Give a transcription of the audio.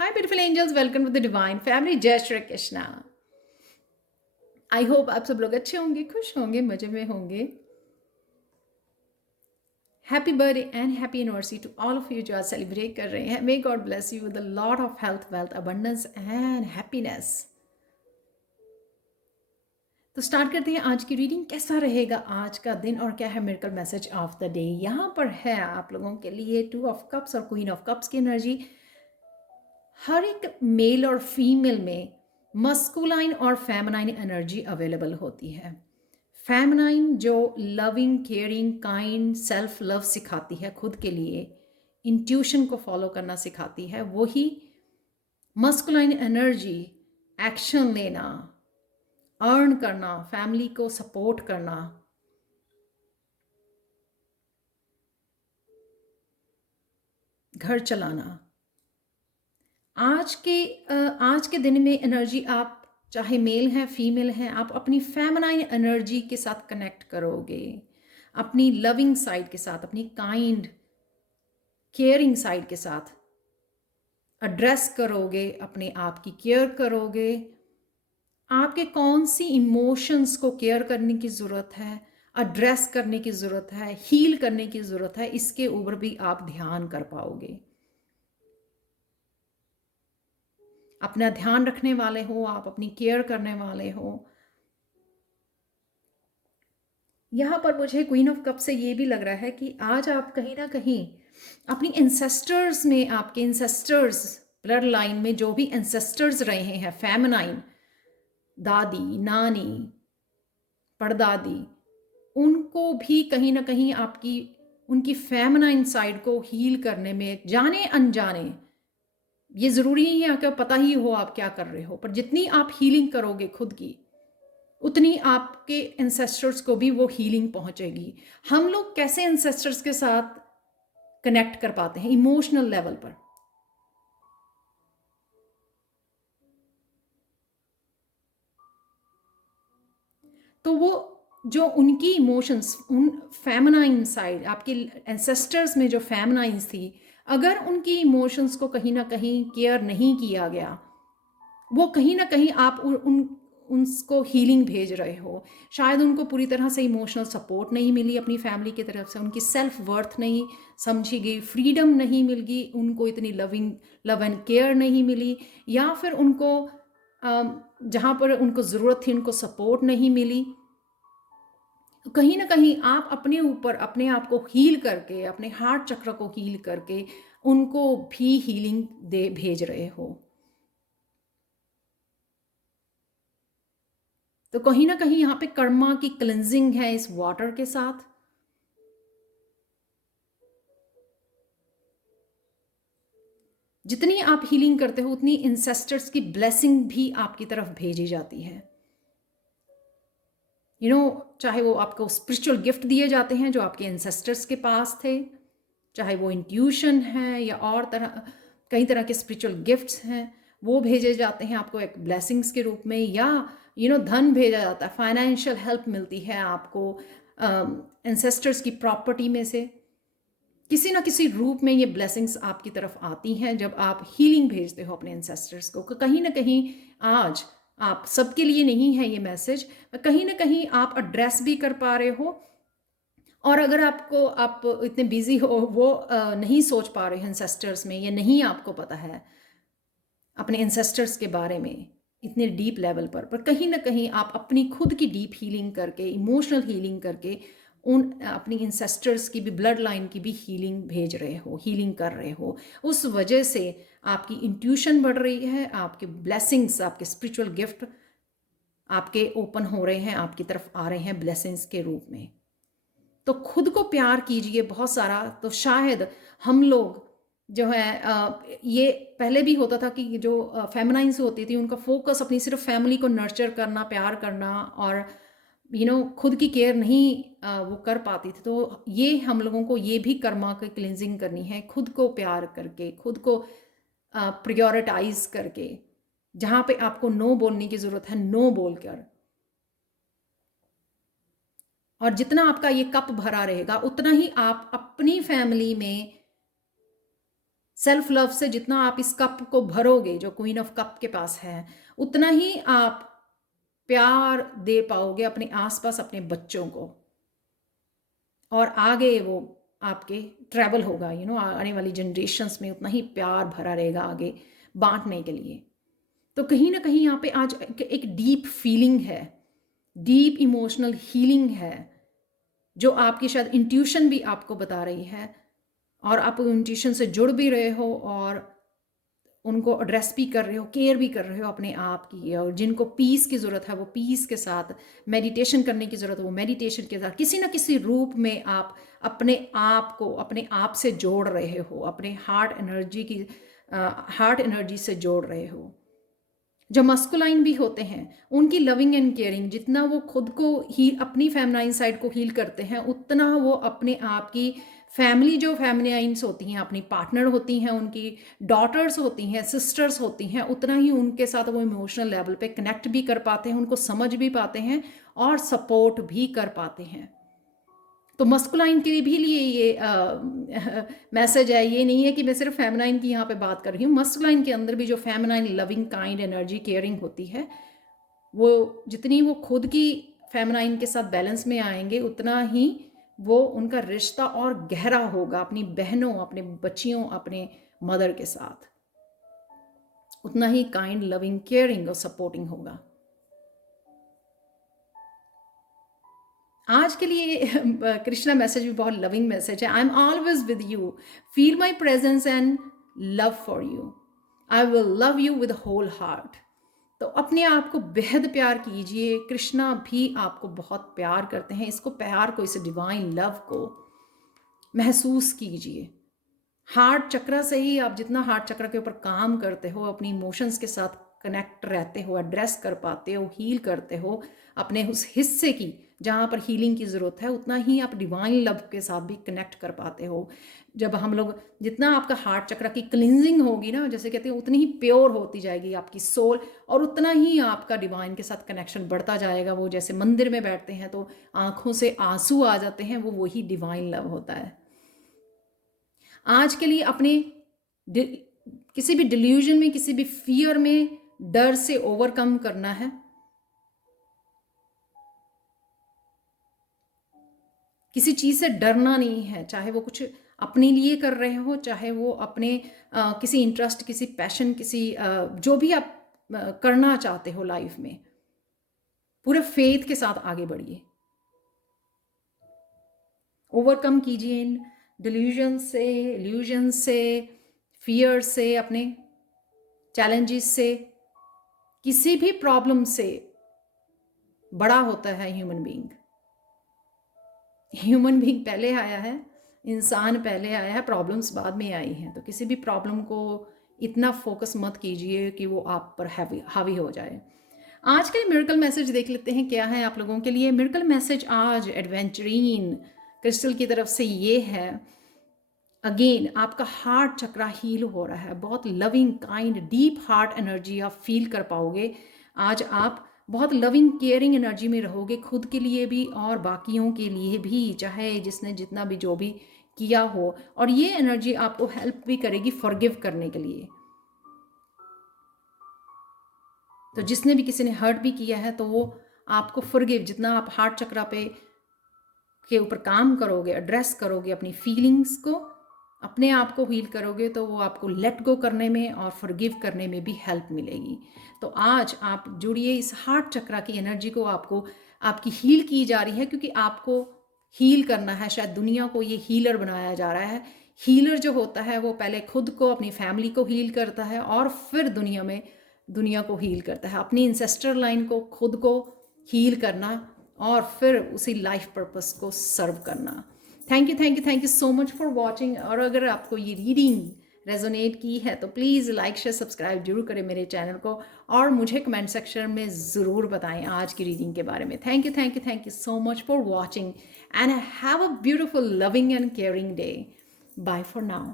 Hi, beautiful angels. Welcome to the Divine Family. जय Shri Krishna. I hope आप सब लोग अच्छे होंगे, खुश होंगे, मजे में होंगे. Happy birthday and happy anniversary to all of you जो आज सेलिब्रेट कर रहे हैं. May God bless you with a lot of health, wealth, abundance and happiness. तो स्टार्ट करते हैं आज की रीडिंग. कैसा रहेगा आज का दिन और क्या है miracle message of the day. यहाँ पर है आप लोगों के लिए 2 ऑफ कप्स और क्वीन ऑफ कप्स की एनर्जी. हर एक मेल और फीमेल में मस्कुलाइन और फेमिनाइन एनर्जी अवेलेबल होती है. फेमिनाइन जो loving, caring, kind, self love सिखाती है खुद के लिए, इंट्यूशन को फॉलो करना सिखाती है, वही मस्कुलाइन एनर्जी एक्शन लेना, अर्न करना, फैमिली को सपोर्ट करना, घर चलाना. आज के दिन में एनर्जी आप चाहे मेल हैं, फीमेल हैं, आप अपनी फेमिनाइन एनर्जी के साथ कनेक्ट करोगे, अपनी लविंग साइड के साथ, अपनी काइंड केयरिंग साइड के साथ एड्रेस करोगे, अपने आप की केयर करोगे. आपके कौन सी इमोशंस को केयर करने की ज़रूरत है, एड्रेस करने की ज़रूरत है, हील करने की ज़रूरत है, इसके ऊपर भी आप ध्यान कर पाओगे. अपना ध्यान रखने वाले हो, आप अपनी केयर करने वाले हो. यहाँ पर मुझे क्वीन ऑफ कप से ये भी लग रहा है कि आज आप कहीं ना कहीं अपनी एंसेस्टर्स में, आपके एंसेस्टर्स ब्लड लाइन में जो भी एंसेस्टर्स रहे हैं, फेमिनाइन, दादी, नानी, परदादी, उनको भी कहीं ना कहीं आपकी उनकी फेमिनाइन साइड को हील करने में जाने अनजाने, ये ज़रूरी नहीं है कि पता ही हो आप क्या कर रहे हो, पर जितनी आप हीलिंग करोगे खुद की, उतनी आपके एंसेस्टर्स को भी वो हीलिंग पहुंचेगी. हम लोग कैसे एंसेस्टर्स के साथ कनेक्ट कर पाते हैं इमोशनल लेवल पर. तो वो जो उनकी इमोशंस, उन फेमिनाइन साइड, आपके एंसेस्टर्स में जो फेमिनाइंस थी, अगर उनकी इमोशंस को कहीं ना कहीं केयर नहीं किया गया, वो कहीं ना कहीं आप उनको हीलिंग भेज रहे हो. शायद उनको पूरी तरह से इमोशनल सपोर्ट नहीं मिली अपनी फैमिली की तरफ से, उनकी सेल्फ वर्थ नहीं समझी गई, फ्रीडम नहीं मिल गई उनको, इतनी लव एंड केयर नहीं मिली, या फिर उनको जहाँ पर उनको ज़रूरत थी उनको सपोर्ट नहीं मिली. तो कहीं ना कहीं आप अपने ऊपर अपने आप को हील करके, अपने हार्ट चक्र को हील करके उनको भी हीलिंग दे भेज रहे हो. तो कहीं ना कहीं यहाँ पे कर्मा की क्लेंजिंग है इस वाटर के साथ. जितनी आप हीलिंग करते हो उतनी इंसेस्टर्स की ब्लेसिंग भी आपकी तरफ भेजी जाती है. चाहे वो आपको स्पिरिचुअल गिफ्ट दिए जाते हैं जो आपके इंसेस्टर्स के पास थे, चाहे वो इंट्यूशन है या और कई तरह के स्पिरिचुअल गिफ्ट्स हैं, वो भेजे जाते हैं आपको एक ब्लेसिंग्स के रूप में, या धन भेजा जाता है, फाइनेंशियल हेल्प मिलती है आपको एंसेस्टर्स की प्रॉपर्टी में से. किसी ना किसी रूप में ये ब्लेसिंग्स आपकी तरफ आती हैं जब आप हीलिंग भेजते हो अपने एंसेस्टर्स को. कहीं ना कहीं आज आप सबके लिए नहीं है ये मैसेज, कहीं ना कहीं आप एड्रेस भी कर पा रहे हो. और अगर आप इतने बिजी हो, वो नहीं सोच पा रहे हो एंसेस्टर्स में, या नहीं आपको पता है अपने एंसेस्टर्स के बारे में इतने डीप लेवल पर कहीं ना कहीं आप अपनी खुद की डीप हीलिंग करके, इमोशनल हीलिंग करके, उन अपनी इंसेस्टर्स की भी, ब्लड लाइन की भी हीलिंग भेज रहे हो, हीलिंग कर रहे हो. उस वजह से आपकी इंट्यूशन बढ़ रही है, आपके ब्लेसिंग्स, आपके स्पिरिचुअल गिफ्ट आपके ओपन हो रहे हैं, आपकी तरफ आ रहे हैं ब्लेसिंग्स के रूप में. तो खुद को प्यार कीजिए बहुत सारा. तो शायद हम लोग जो है ये पहले भी होता था कि जो फेमिनाइंस होती थी उनका फोकस अपनी सिर्फ फैमिली को नर्चर करना, प्यार करना, और खुद की केयर नहीं वो कर पाती थी. तो ये हम लोगों को ये भी कर्मा की क्लिनजिंग करनी है, खुद को प्यार करके, खुद को प्रायोरिटाइज करके. जहाँ पे आपको नो बोलने की ज़रूरत है, नो बोलकर और जितना आपका ये कप भरा रहेगा उतना ही आप अपनी फैमिली में सेल्फ लव से, जितना आप इस कप को भरोगे जो क्वीन ऑफ कप के पास है, उतना ही आप प्यार दे पाओगे अपने आसपास अपने बच्चों को, और आगे वो आपके ट्रैवल होगा, आने वाली जनरेशन्स में उतना ही प्यार भरा रहेगा आगे बांटने के लिए। तो कहीं ना कहीं यहाँ पे आज एक डीप फीलिंग है, डीप इमोशनल हीलिंग है, जो आपकी शायद इंट्यूशन भी आपको बता रही है, और आप इंट्यूशन से जुड़ भी रहे हो और उनको एड्रेस भी कर रहे हो, केयर भी कर रहे हो अपने आप की। और जिनको पीस की ज़रूरत है वो पीस के साथ, मेडिटेशन करने की ज़रूरत है वो मेडिटेशन के साथ, किसी ना किसी रूप में आप अपने आप को अपने आप से जोड़ रहे हो, अपने हार्ट एनर्जी से जोड़ रहे हो। जो मस्कुलाइन भी होते हैं उनकी लविंग एंड केयरिंग, जितना वो खुद को ही अपनी फेमिनाइन साइड को हील करते हैं, उतना वो अपने आप की फैमिली, जो फेमिनाइन्स होती हैं, अपनी पार्टनर होती हैं, उनकी डॉटर्स होती हैं, सिस्टर्स होती हैं, उतना ही उनके साथ वो इमोशनल लेवल पे कनेक्ट भी कर पाते हैं, उनको समझ भी पाते हैं और सपोर्ट भी कर पाते हैं। तो मस्कुलाइन के भी लिए ये मैसेज है, ये नहीं है कि मैं सिर्फ फेमिनाइन की यहाँ पे बात कर रही हूँ। मस्कुलाइन के अंदर भी जो feminine loving, kind, energy, caring होती है, वो जितनी वो खुद की फेमिनाइन के साथ बैलेंस में आएंगे उतना ही वो उनका रिश्ता और गहरा होगा अपनी बहनों, अपने बच्चियों, अपने मदर के साथ, उतना ही काइंड, लविंग, केयरिंग और सपोर्टिंग होगा। आज के लिए कृष्णा मैसेज भी बहुत लविंग मैसेज है। I am always with you, feel my presence and love for you, I will love you with whole heart. तो अपने आप को बेहद प्यार कीजिए, कृष्णा भी आपको बहुत प्यार करते हैं। इसको प्यार को, इस डिवाइन लव को महसूस कीजिए। हार्ट चक्र से ही आप जितना हार्ट चक्र के ऊपर काम करते हो, अपनी इमोशंस के साथ कनेक्ट रहते हो, एड्रेस कर पाते हो, हील करते हो अपने उस हिस्से की जहाँ पर हीलिंग की ज़रूरत है, उतना ही आप डिवाइन लव के साथ भी कनेक्ट कर पाते हो। जब हम लोग, जितना आपका हार्ट चक्र की क्लिनजिंग होगी ना, जैसे कहते हैं, उतनी ही प्योर होती जाएगी आपकी सोल, और उतना ही आपका डिवाइन के साथ कनेक्शन बढ़ता जाएगा। वो जैसे मंदिर में बैठते हैं तो आँखों से आंसू आ जाते हैं, वो वही डिवाइन लव होता है। आज के लिए अपने किसी भी डिल्यूजन में, किसी भी फियर में, डर से ओवरकम करना है। किसी चीज़ से डरना नहीं है, चाहे वो कुछ अपने लिए कर रहे हो, चाहे वो अपने किसी इंटरेस्ट, किसी पैशन, किसी जो भी आप करना चाहते हो लाइफ में, पूरे फेथ के साथ आगे बढ़िए। ओवरकम कीजिए इन डिल्यूजन से, इल्यूजन से, फियर से, अपने चैलेंजेस से। किसी भी प्रॉब्लम से बड़ा होता है ह्यूमन बीइंग। ह्यूमन बीइंग पहले आया है, इंसान पहले आया है, प्रॉब्लम्स बाद में आई हैं। तो किसी भी प्रॉब्लम को इतना फोकस मत कीजिए कि वो आप पर हावी हो जाए। आज का मिरेकल मैसेज देख लेते हैं क्या है आप लोगों के लिए। मिरेकल मैसेज आज एडवेंचरीन क्रिस्टल की तरफ से ये है, अगेन आपका हार्ट चक्रा हील हो रहा है, बहुत loving, kind, deep heart energy आप फील कर पाओगे। आज आप बहुत लविंग, केयरिंग एनर्जी में रहोगे, खुद के लिए भी और बाकियों के लिए भी, चाहे जिसने जितना भी जो भी किया हो। और ये एनर्जी आपको हेल्प भी करेगी फॉरगिव करने के लिए। तो जिसने भी, किसी ने हर्ट भी किया है, तो वो आपको फॉरगिव, जितना आप हार्ट चक्रा पे के ऊपर काम करोगे, एड्रेस करोगे अपनी फीलिंग्स को, अपने आप को हील करोगे, तो वो आपको लेट गो करने में और फॉरगिव करने में भी हेल्प मिलेगी। तो आज आप जुड़िए इस हार्ट चक्रा की एनर्जी को, आपको आपकी हील की जा रही है, क्योंकि आपको हील करना है। शायद दुनिया को ये हीलर बनाया जा रहा है। हीलर जो होता है वो पहले खुद को, अपनी फैमिली को हील करता है और फिर दुनिया को हील करता है। अपनी इंसेस्टर लाइन को, खुद को हील करना और फिर उसी लाइफ पर्पस को सर्व करना। Thank you so much for watching. और अगर आपको ये रीडिंग रेजोनेट की है तो प्लीज़ लाइक, शेयर, सब्सक्राइब जरूर करें मेरे चैनल को, और मुझे कमेंट सेक्शन में ज़रूर बताएं आज की रीडिंग के बारे में। Thank you so much for watching and have a beautiful, loving and caring day. Bye for now.